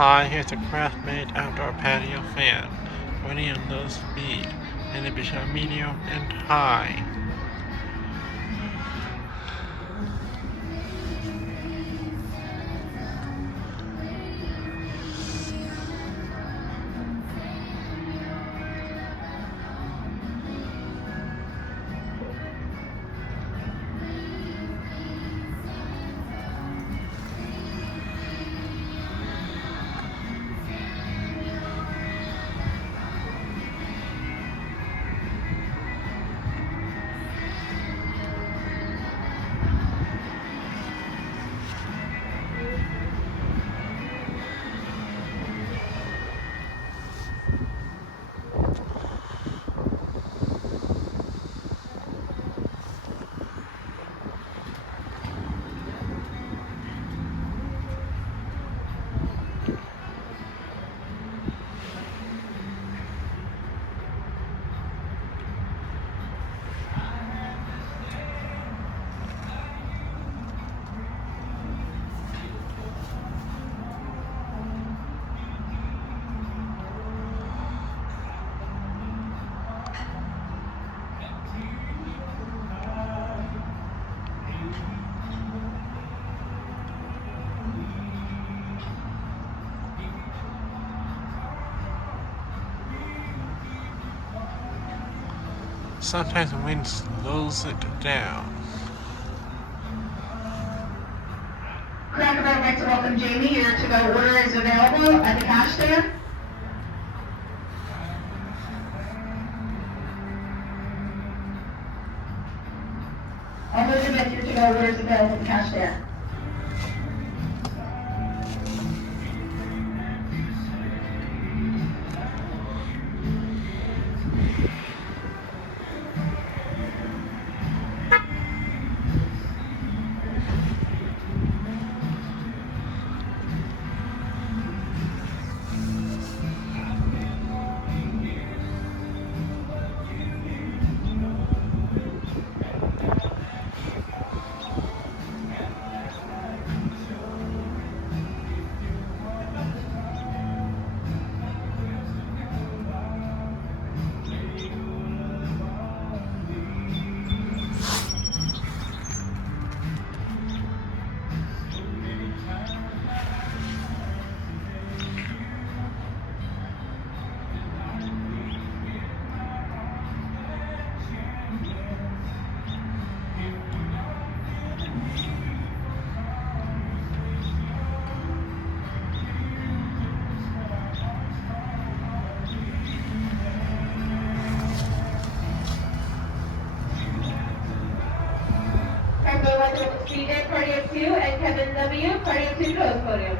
Hi, here's a craft-made outdoor patio fan, running on low speed, inhibition medium and high. Sometimes the wind slows it down. Cracker Barrel would like to welcome Jamie. Your to-go order is available at the cash stand. Elizabeth, your to-go order is available at the cash stand. Stephen, party of 2, and Kevin W, party of 2, close podium.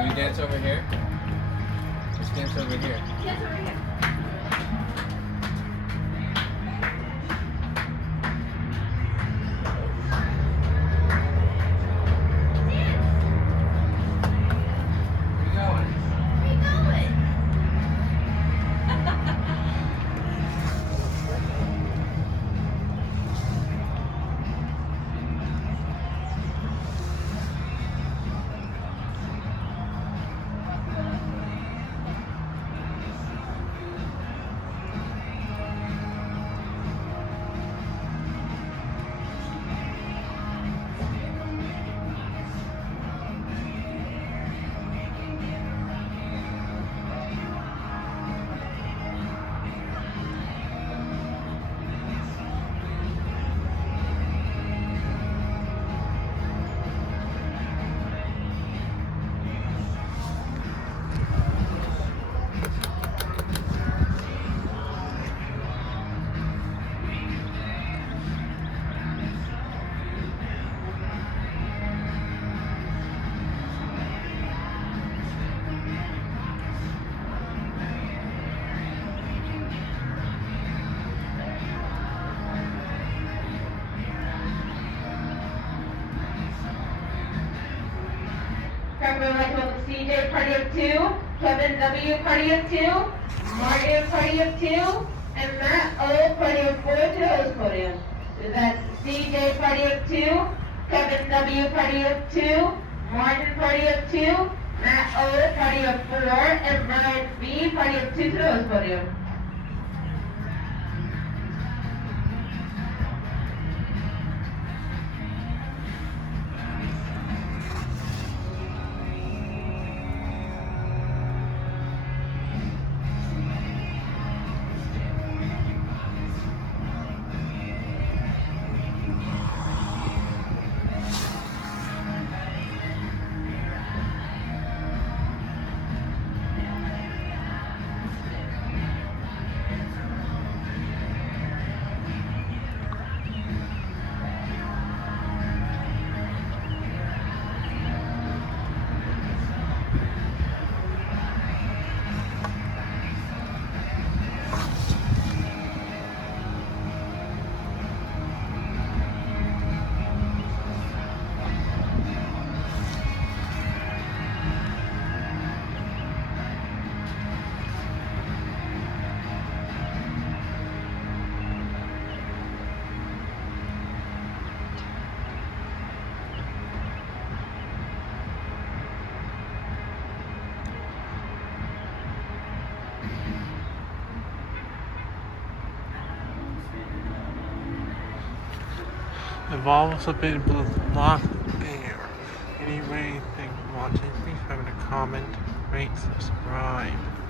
Can we dance over here? Let's dance over here. Dance over here. CJ party of 2, Kevin W party of 2, Mario party of 2, and Matt O party of 4 to the host podium. So that's CJ party of 2, Kevin W party of 2, Martin party of 2, Matt O party of 4, and Brian B party of 2 to the host podium. The volume's a bit blocked there. Anyway, thanks for watching. Please remember to comment, rate, subscribe.